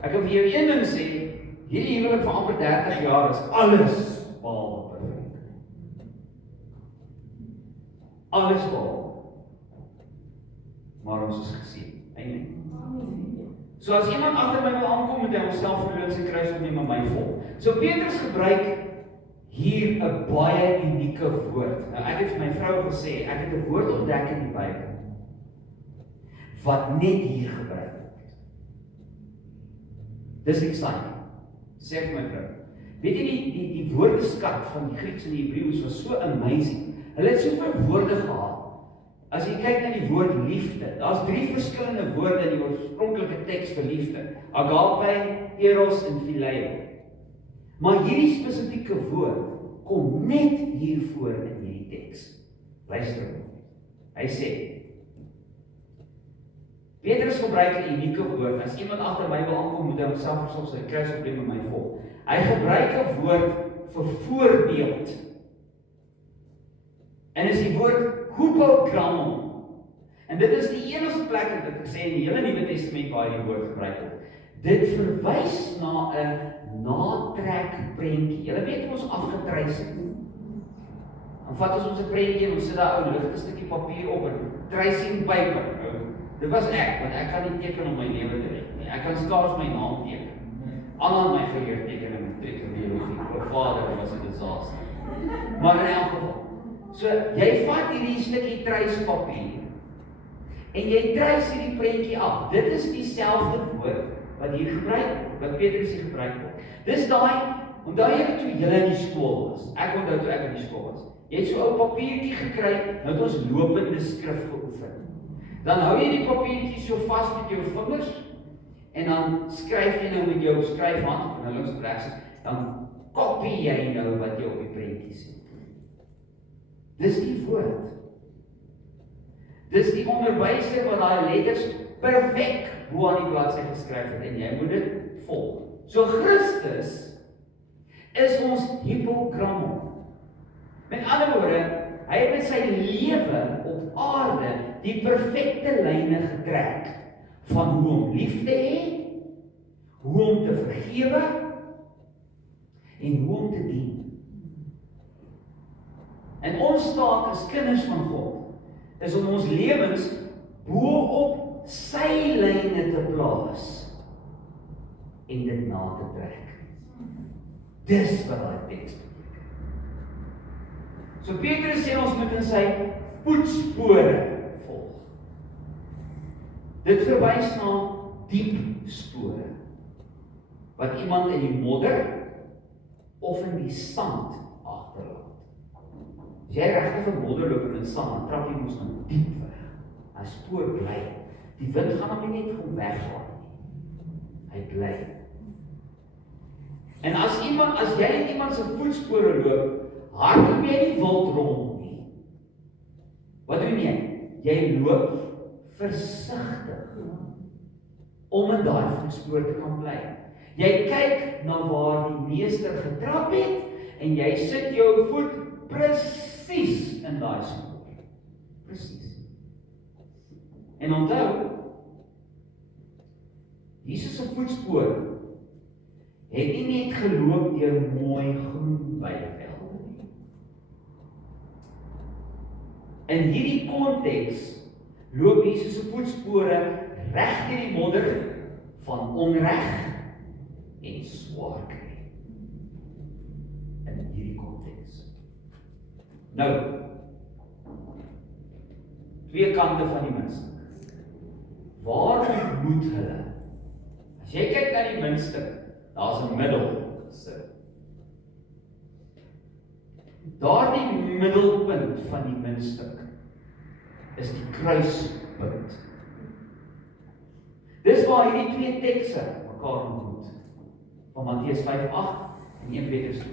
Ek kan vir jou een ding sê, hierdie huwelik van amper 30 jaar is alles behalwe perfek. Alles behalwe. Maar ons is geseën. Amen. So as iemand agter my wil aankom, moet hy homself verloon sy kruis opneem en my volg. So Petrus gebruik hier 'n baie unieke woord. Nou ek het vir my vrou gesê, ek het 'n woord ontdek in die Bybel wat net hier gebruik word. Dis exciting. Sê vir my vrou. Weet jy die woordeskat van die Grieks en die Hebreëus was so amazing. Hulle het soveel woorde gehad. As jy kyk na die woord liefde, daar's 3 verskillende woorde in die oorspronklike teks vir liefde. Agape, eros en phileo. Maar hierdie spesifieke woord kom net hier voor in hierdie teks. Luister. Hy sê Petrus gebruik 'n unieke woord. As iemand agter my wil aankom, moet hy homself versoek sy kruis opneem en my volg. Hy gebruik 'n woord vir voorbeeld. En is die woord hypogrammon. En dit is die enigste plek wat ek sê in die hele Nuwe Testament waar die woord gebruik word. Dit verwys na 'n natrekprentjie. Julle weet hoe ons afgetreis het. Dan vat ons 'n prentjie en ons sit daar ou ligte stukkie papier op en tracing paper. Dit was ek, want ek kan nie teken om my lewe te red nie. Ek kan skaars my naam teken. Almal my geleer teken in matriek en biologie. My vader was 'n disaster. Maar in elk geval. So, jy vat hierdie stukkie treispapier en jy treis hierdie prentjie af. Dit is dieselfde woord wat hier gebruik word, wat Petrus hier gebruik word. Dis daai, onthou jy toe jy in die skool was. Ek onthou toe ek in die skool was. Jy het so 'n ou papiertjie gekry, nou het ons lopende skrif geoefen. Dan hou jy die papiertjie so vas met jou vingers en dan skryf jy nou met jou skryfhand, nou links en regs, dan kopie jy nou wat jy op die prentjie sien. Dis die woord. Dis die onderwyser wat daai letters perfek bo aan die bladsy geskryf het en jy moet dit volg. So Christus is ons hypogrammon. Met ander woorde, hy het met sy lewe op aarde die perfekte lyne getrek van hoe om lief te hê, hoe om te vergewe en hoe om te dien. En ons taak as kinders van God is om ons lewens bo-op sy lyne te plaas en dit na te trek. Dis wat daai teks beteken. So Petrus sê ons moet in sy voetspore volg. Dit verwys na diep spore wat iemand in die modder of in die sand agterlaat. As jy regtig 'n modder loop in sand, dan trap jy mos nou diep weg. 'n Spoor bly. Die wind gaan hom nie net kom wegvaar nie. Hy bly. En as jy in iemand se voetspore loop, hardloop jy nie wild rond nie. Wat doen jy? Jy loop versigtig om in daai voetspoor te kan bly. Jy kyk na waar die meester getrap het en jy sit jou voet presies in daai spoor. Presies. En onthou, Jesus se voetspoor het nie net geloop deur mooi groen weivelde nie. In hierdie konteks loop Jesus se voetspore reg deur die modder van onreg en swaar kry. In hierdie konteks. Nou, twee kante van die muntstuk. Waar ontmoet hulle? As jy kyk na die muntstuk, daar's 'n middel gesit. Daardie middelpunt van die muntstuk is die kruispunt. Dis waar hierdie twee tekste mekaar ontmoet. van Matteus 5:8 en 1 Petrus 2.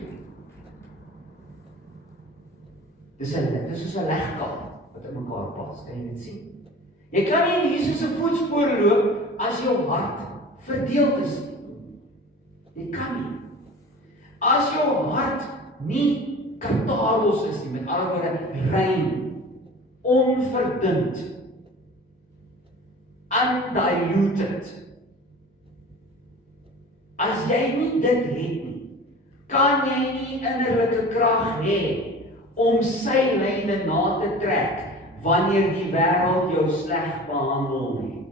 Dis soos 'n legkaart wat in mekaar pas, kan jy dit sien? Jy kan nie in Jesus se voetspore loop as jou hart verdeeld is. Jy kan nie. As jou hart nie kataros is nie, met ander woorde rein, onverdund, undiluted. As jy nie dit het nie, kan jy nie innerlike krag hê om sy lyne na te trek wanneer die wêreld jou sleg behandel nie.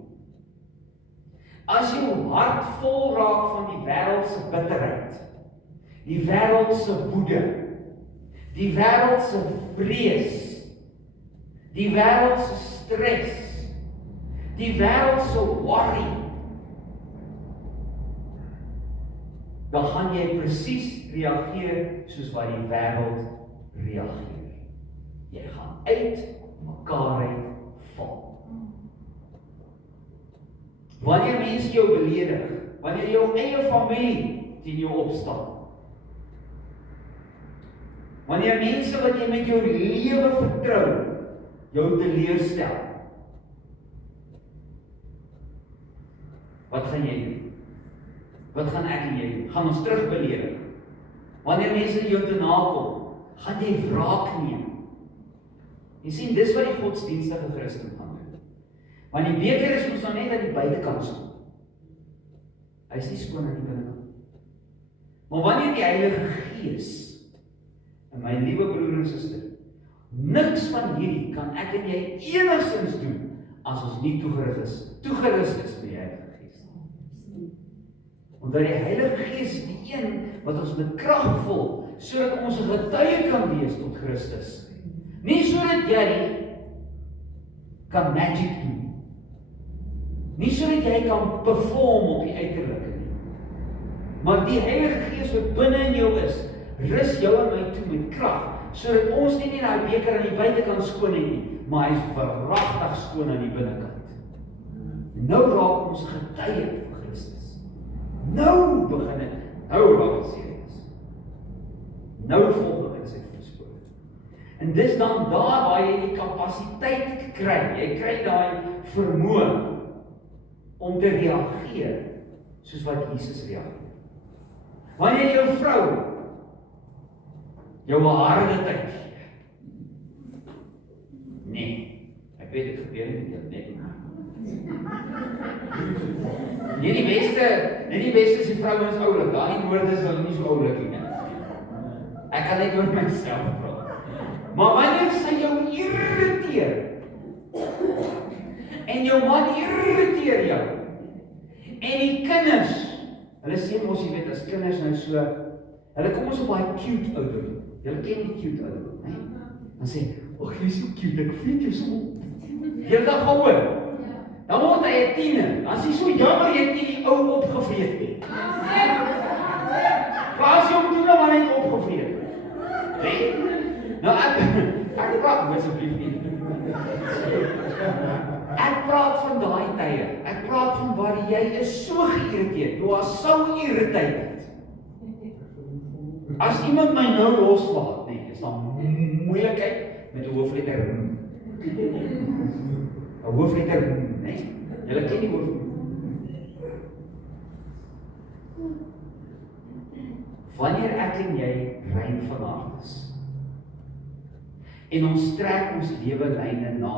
As jou hart vol raak van die wêreld se bitterheid, die wêreld se woede, die wêreld se vrees, die wêreld se stres, die wêreld se worry, dan gaan jy presies reageer soos wat die wêreld reageer. Jy gaan uit mekaar uit val. Wanneer mense jou beledig, wanneer jou eie familie teen jou opstaan, wanneer mense wat jy met jou lewe vertrou, jou teleurstel, wat gaan jy doen? Wat gaan ek en jy doen? Gaan ons terugbeledig? Wanneer mense jou te nakom, gaan jy wraak neem? Jy sien, dis wat die godsdienstige Christen gaan doen. Want die beker is ons nou net aan die buitekant skoon. Hy is nie skoon aan die binnekant. Maar wanneer die Heilige Gees, en my liewe broer en suster, niks van hierdie kan ek en jy enigstens doen, as ons nie toegerus is met die Heilige Gees. Omdat die Heilige Gees is die een wat ons met krag vul, sodat ons 'n getuie kan wees tot Christus. Nie sodat jy kan magic doen. Nie sodat jy kan perform op die uiterlike nie. Maar die Heilige Gees wat binne in jou is, rus jou en my toe met krag, sodat ons nie daai beker aan die buitekant skoon het nie, maar hy is verragtig skoon aan die binnekant. Nou raak ons getuie vir Christus. Nou begin dit. Nou raak dit serieus. Nou volg ek in sy voetspore. En dis dan daar waar jy die kapasiteit kry. Jy kry daai vermoë om te reageer soos wat Jesus reageer. Wanneer jou vrou jou 'n harde tyd gee. Nee, ek weet dit gebeur nie, nee. In die Weste is die vrouens oulik, daar in Noorde is hulle nie so oulik nie. Ek kan net oor myself praat. Maar wanneer sy jou irriteer, en jou man irriteer jou, en die kinders, hulle sê mos, jy weet, as kinders nou so, hulle kom ons op baie cute ouderdom. Julle ken die cute ouderdom, hè? Dan sê, "Ag, jy is so cute, ek vreet jou so op." Julle dag gehoor. Dan word hy 'n tiener. Dan is hy so jammer jy het nie die ou opgevreet nie. Plaas jy hom toe nou maar net opgevreet. Nee? Nou ek praat asseblief nie. Ek praat van daai tye. Ek praat van waar jy is so geïrriteerd. You are so irritated. As iemand my nou loslaat, nee, is dan moeilikheid met 'n hoofletter. 'n hoofletter, nee. Julle ken die woord. Wanneer ek en jy rein van hart is, en ons trek ons lewe lyne na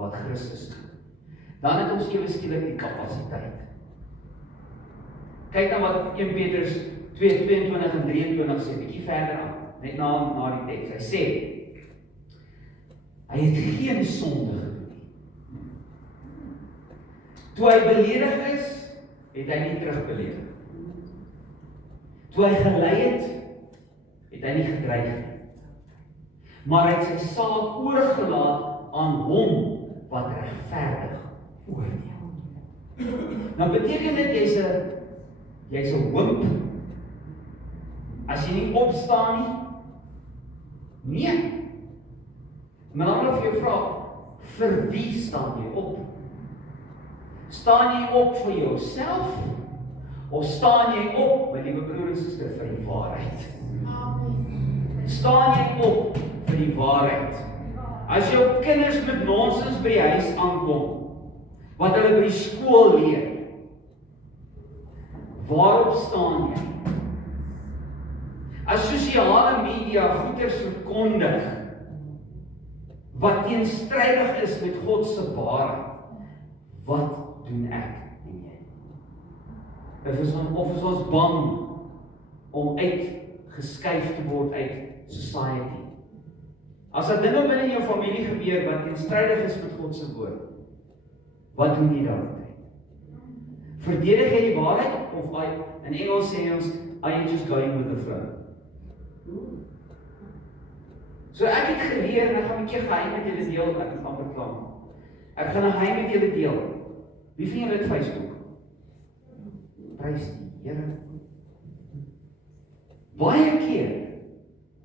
wat Christus doen, dan het ons ewe skielik die kapasiteit. Kyk na wat 1 Petrus 2:22 en 23 sê, bietjie verder aan, net na die teks. Hy sê, hy het geen sonde gedoen nie. Toe hy beledig is, het hy nie terugbeledig. Toe hy gelei het hy nie gedreig nie. Maar hy het sy saak oorgelaat aan hom wat regverdig oordeel. Nou beteken dit jy's 'n wimp as jy nie opstaan nie? Nee. Maar dan wil ek vir jou vra, vir wie staan jy op? Staan jy op vir jouself Of staan jy op, my liewe broer en suster, vir die waarheid? Amen. Staan jy op vir die waarheid? As jou kinders met nonsens by die huis aankom, wat hulle by die skool leer, waarop staan jy? As sosiale media goeders verkondig, wat teenstrydig is met God se waarheid, wat doen ek en jy? Of is ons bang om uitgeskuif te word uit society? As daar dinge binne in jou familie gebeur wat teenstrydig is met God se woord, wat doen jy daarmee? Verdedig jy die waarheid of in Engels sê ons, are you just going with the flow? So ek het geleer en ek gaan 'n bietjie geheim met julle deel, ek is amper klaar. Ek gaan 'n geheim met julle deel. Wie van julle het Facebook? Prys die Here. Baie keer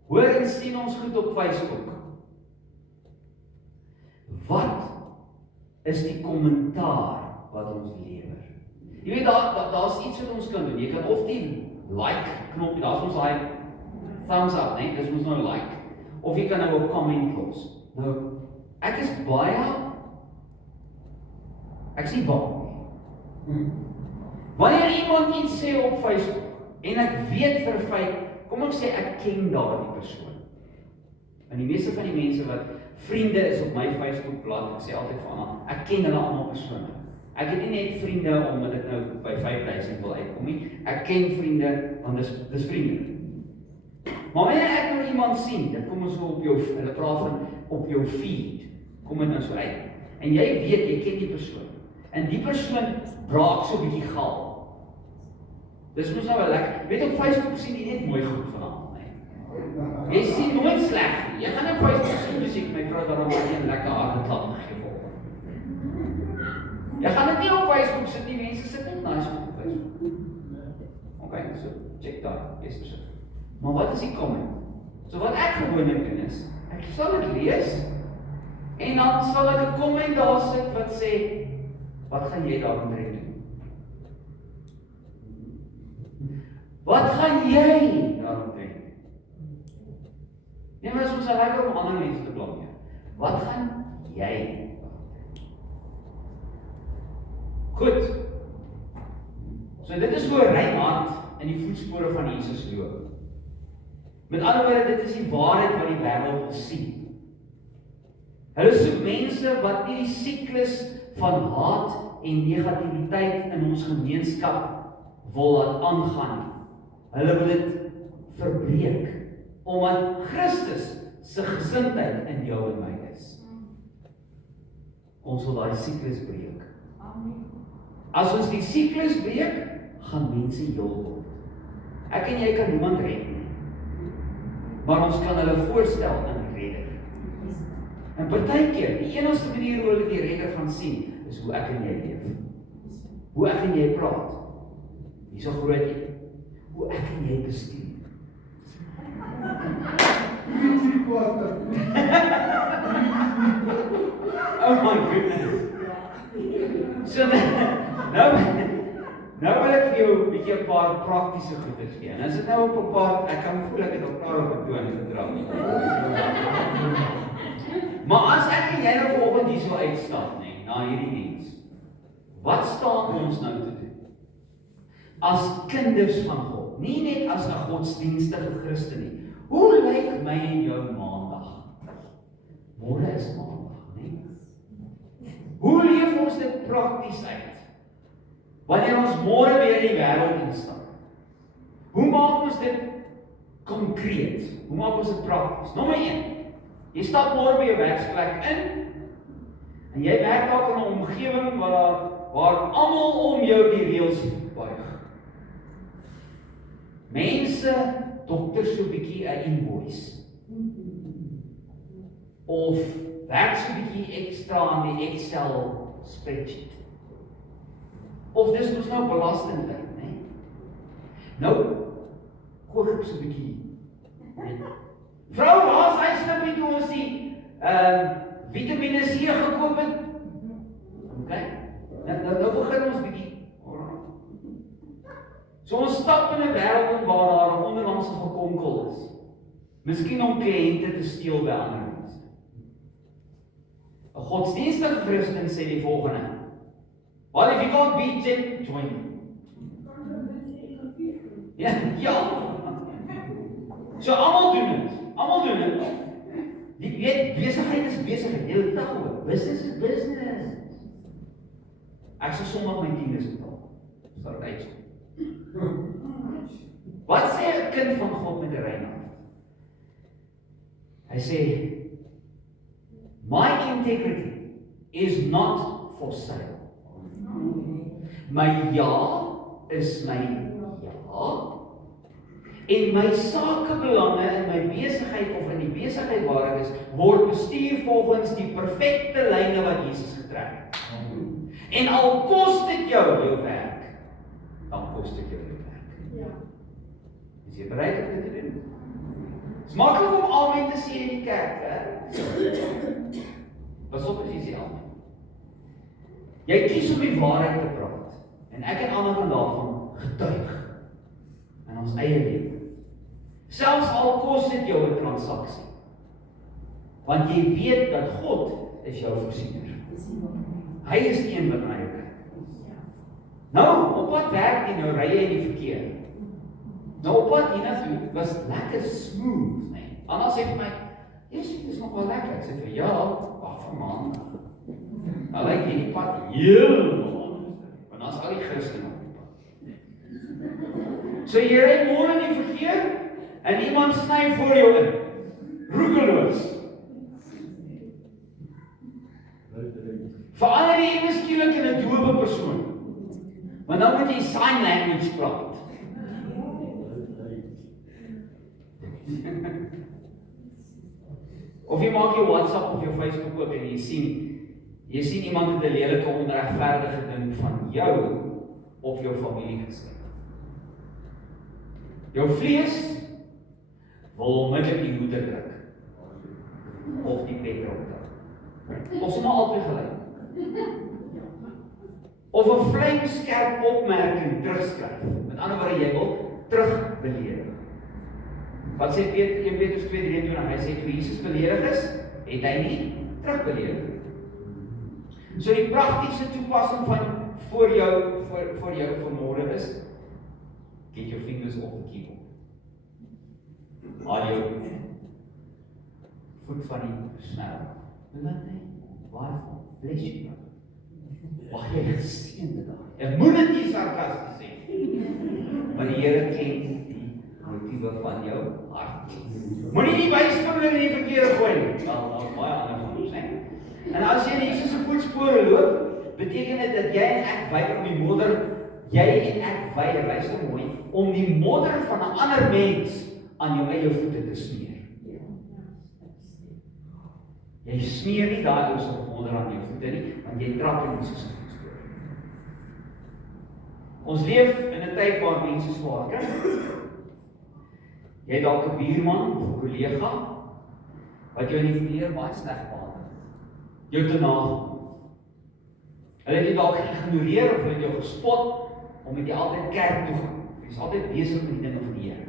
hoor en sien ons goed op Facebook. Wat is die kommentaar wat ons lewer? Jy weet daar's iets wat ons kan doen. Jy kan of die like knop, daar's ons daai thumbs up, nee, dis mos nou like. Of jy kan nou 'n comment los. Nou, ek is nie bang nie. Wanneer iemand iets sê op Facebook en ek weet vir 'n feit, kom ek sê ek ken daardie persoon. En die meeste van die mense wat vriende is op my Facebookblad, ek sê altyd vir Anna, ek ken hulle almal persoonlik. Ek het nie net vriende omdat ek nou by 5000 wil uitkom nie. Ek ken vriende want dis vriende. Maar wanneer ek nou iemand sien, dit kom ons so op jou, hulle praat van op jou feed, kom dit nou so uit. En jy weet, jy ken die persoon. En die persoon braak so 'n bietjie gaal. Dis mos nou wel lekker. Weet op Facebook sien jy net mooi goed vanaand, nee. Jy sien nooit sleg nie. Jy gaan op Facebook sien, jy sien my vrou daarom maar 'n lekker harde klap gegee vir hom. Jy gaan dit nie op Facebook sit nie, mense sit net nice op Facebook. Okay, so check daar, eerste sit. Maar wat is die comment? So wat ek gewoonlik doen is, ek sal dit lees en dan sal ek 'n comment daar sit wat sê, wat gaan jy daaromtrent doen? Wat gaan jy daaromtrent doen? Nee, maar soms is dit lekker om ander mense te blameer. Wat gaan jy? Goed. So dit is hoe Reinhard in die voetspore van Jesus loop. Met ander woorde, dit is die waarheid wat die wêreld wil sien. Hulle soek mense wat nie die siklus van haat en negativiteit in ons gemeenskap wil laat aangaan nie. Hulle wil dit verbreek, omdat Christus se gesindheid in jou en my is. Ons wil daai siklus breek. As ons die siklus breek, gaan mense heel word. Ek en jy kan niemand red nie. Maar ons kan hulle voorstel in die redder. En partykeer, die enigste manier hoe hulle die redder gaan sien, is hoe ek en jy leef. Hoe ek en jy praat. Hier is 'n groot een. Hoe ek en jy bestuur. Oh my goodness. So nou wil ek vir jou 'n bietjie 'n paar praktiese goeders gee. En as dit nou op 'n paar, ek kan voel ek het al klaar op 'n toon gedra. Maar as ek en jy nou vanoggend hier so uitstap, nee, na hierdie diens, wat staan ons nou te doen? As kinders van God, nie net as 'n godsdienstige Christen nie. Hoe lyk my en jou maandag? Môre is maandag, nee? Hoe leef ons dit prakties uit? Wanneer ons môre weer in die wêreld instap. Hoe maak ons dit konkreet? Hoe maak ons dit prakties? Nommer 1. Jy stap môre by jou werksplek in en jy werk dalk in 'n omgewing waar almal om jou die reëls buig. Mense dokter so 'n bietjie 'n invoice. Of werk so 'n bietjie ekstra aan die Excel spreadsheet. Of dis mos nou belasting tyd, né? Nou gooi ek so 'n bietjie. Vrou, waar is hy snippie toe ons die Vitamine C gekoop het? Okay. Nou begin ons bietjie. stap in 'n wêreld waar daar 'n onderlandse gekonkel is. Miskien om kliënte te steel by ander mense. 'n Godsdienstige Christen sê die volgende: "Well, if you can't beat it, join me." Ja. So almal doen dit. Almal doen dit. Die weet, besigheid is besigheid. Jy dag hoor. Business is business. Ek sal sommer my tieners betaal. Sal dit uit. Wat sê 'n kind van God met 'n rein hart? Hy sê, "My integrity is not for sale." My ja is my ja. En my sakebelange in my besigheid of in die besigheid waar ek is, word bestuur volgens die perfekte lyne wat Jesus getrek het. En al kos dit jou werk, dan kos dit jou werk. Is jy bereid om dit te doen? Het is maklik om amen te sê in die kerk, hè? Pas op as jy sê amen. Jy kies om die waarheid te praat. En ek en ander van daarvan getuig in ons eie lewe. Selfs al kos dit jou 'n transaksie. Want jy weet dat God is jou voorsiener. Hy is die een wat na jou kyk. Nou, op wat werk jy nou? Ry jy in die verkeer? Nou op wat hiernatoe was lekker smooth, nee. Anders sê vir my, "Dit is nog wel lekker." Ek sê vir ja, wag vir man. Nou lyk hierdie pad heeltemal. Want dan is al die Christene op die pad. So jy ry môre in die verkeer en iemand sny voor jou in. Roekeloos. Verander jy ewe skielik in 'n dowe persoon. Want nou moet jy sign language praat. Of jy maak jou WhatsApp of jou Facebook oop en jy sien iemand met 'n lelike onregverdige ding van jou of jou familie gesê. Jou vlees wil onmiddellik die hoeder druk. Of die petrol druk. Of sommer altyd gelyk. Of 'n vlamskerp opmerking terugskryf. Met ander woorde, jy wil terugbeledig. Wat sê 1 Petrus 2:23? Hy sê toe Jesus beledig is, het hy nie terugbeledig. So die praktiese toepassing van vir jou vanmôre is, get your fingers off the keyboard. Haal jou voet van die snel. Laat hy, waarvan? Bless you. Mag jy geseënde dag. Ek moet dit nie sarkasties sê. Maar die Here ken die motiewe van jou hart. Moenie die wysvinger in die verkeerde gooi nie. Daar's baie ander van ons, hè. En as jy in Jesus se voetspore loop, beteken dit dat jy en ek wy om die modder, jy en ek wy, luister mooi, om die modder van 'n ander mens aan jou eie voete te smeer. Jy smeer nie daai ou se modder aan jou voete nie, want jy trap in Jesus se voetspore. Ons leef in 'n tyd waar mense swaar kry. Jy het dalk 'n buurman of 'n kollega wat jou in die verlede baie sleg behandel het. Jou te nagekom. Hulle het jou dalk geïgnoreer of hulle het jou gespot omdat jy altyd kerk toe gaan. Jy is altyd besig met die dinge van die Here.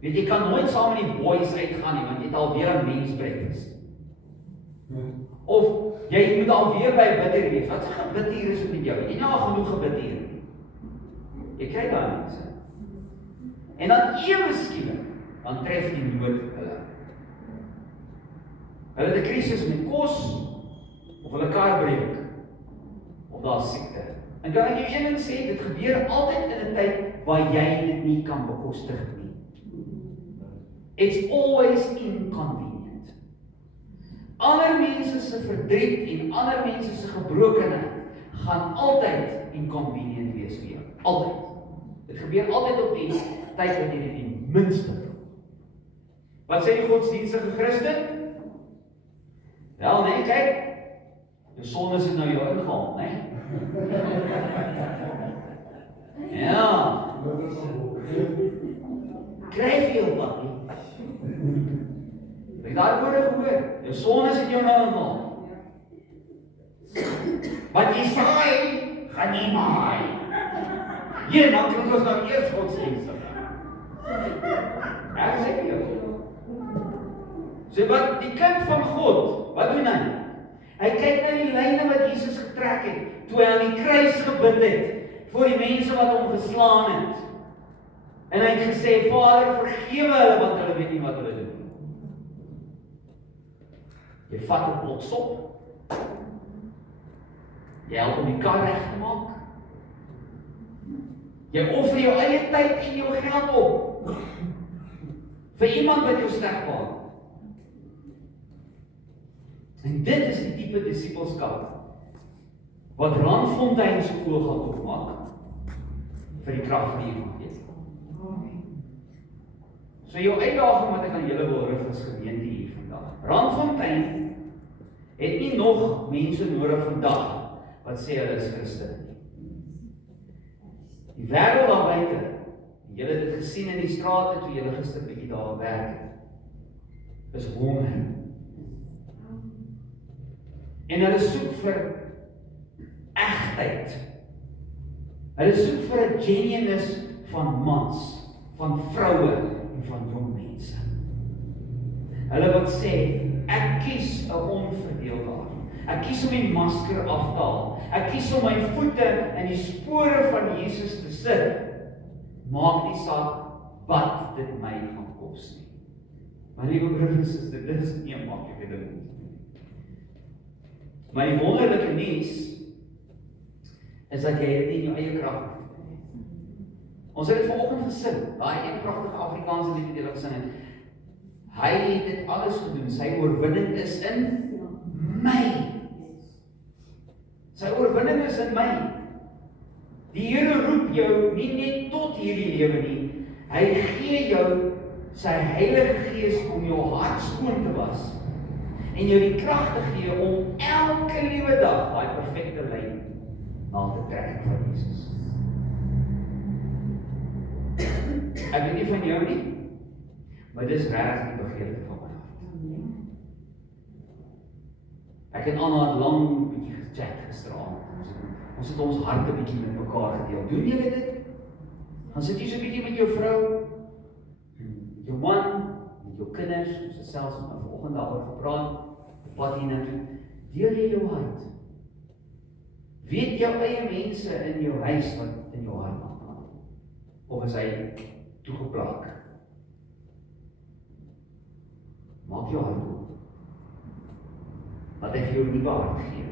Weet jy kan nooit saam met die boys uitgaan nie, want jy het alweer 'n mens breakfast. Of jy moet alweer by bidder wees. Wat se gebid hier is met jou? Jy het nie al genoeg gebid hier nie. Jy kry daai mense. En dan ewe skielik, dan tref die nood hulle. Hulle het 'n krisis met kos, of hulle kar breek, of daar siekte. En kan ek jou een ding sê, dit gebeur altyd in 'n tyd waar jy dit nie kan bekostig nie. It's always inconvenient. Ander mense se verdriet en ander mense se gebrokenheid gaan altyd inconvenient wees vir jou. Altyd. Dit gebeur altyd op die tyd wat jy dit die minste wil. Wat sê die godsdienstige Christen? Wel, nee, kyk. Jou sonde is nou jou ingehaal, né? Ja. Kry veel papi. Jy daai woorde gehoor. Jou sonde is jou nou ingehaal. Wat jy saai, gaan jy maai. Hier, dan klink ons nou eers godsdienstig. Ja, sê vir jou. So wat, die kind van God, wat doen hy? Hy kyk na die lyne wat Jesus getrek het, toe hy aan die kruis gebid het, vir die mense wat hom geslaan het. En hy het gesê, Vader, vergewe hulle, want hulle weet nie wat hulle doen. Jy vat 'n blok sop, jy help om die kar reg te maak, jy offer jou eie tyd en jou geld op, vir iemand wat jou sleg maak. En dit is die tipe disipelskap wat Randfontein se oë gaan oopmaak vir die krag van die evangelie. So jou uitdaging wat ek aan julle wil rig as gemeente hier vandag. Randfontein het nie nog mense nodig vandag wat sê hulle is Christen nie. Die wêreld daar buite, julle het dit gesien in die strate toe julle gister bietjie daar werk het, is honger. En hulle soek vir egtheid. Hulle soek vir 'n genuineness van mans, van vroue en van jong mense. Hulle wat sê, ek kies 'n onverdeelbaar. Ek kies om die masker af te haal. Ek kies om my voete in die spore van Jesus te sit. Maak nie saak wat dit my gaan kos nie. Maar liewe broers en susters, dit is nie 'n maklike ding nie. Maar die wonderlike nuus is dat jy dit nie in jou eie krag hoef te doen. Ons het dit vanoggend gesing, daai een pragtige Afrikaanse lied wat jy gesing het. Hy het dit alles gedoen, sy oorwinning is in my. Sy oorwinning is in my. Die Here roep jou nie net tot hierdie lewe nie, hy gee jou sy Heilige Gees om jou hart skoon te was en jou die krag te gee om elke liewe dag daai perfekte lyn na te trek van Jesus. Ek weet nie van jou nie, maar dis regtig die begeerte van my hart. Ek en Anna het lang bietjie gechat gisteraand. Ons het ons harte bietjie met mekaar gedeel. Doen julle dit? Dan sit jy so bietjie met jou vrou, met jou man, met jou kinders, ons het selfs vanoggend daaroor gepraat, op pad hiernatoe. Deel jy jou hart? Weet jou eie mense in jou huis wat in jou hart aangaan? Of is hy toegeplak? Maak jou hart oop. Laat hy vir jou 'n nuwe hart gee.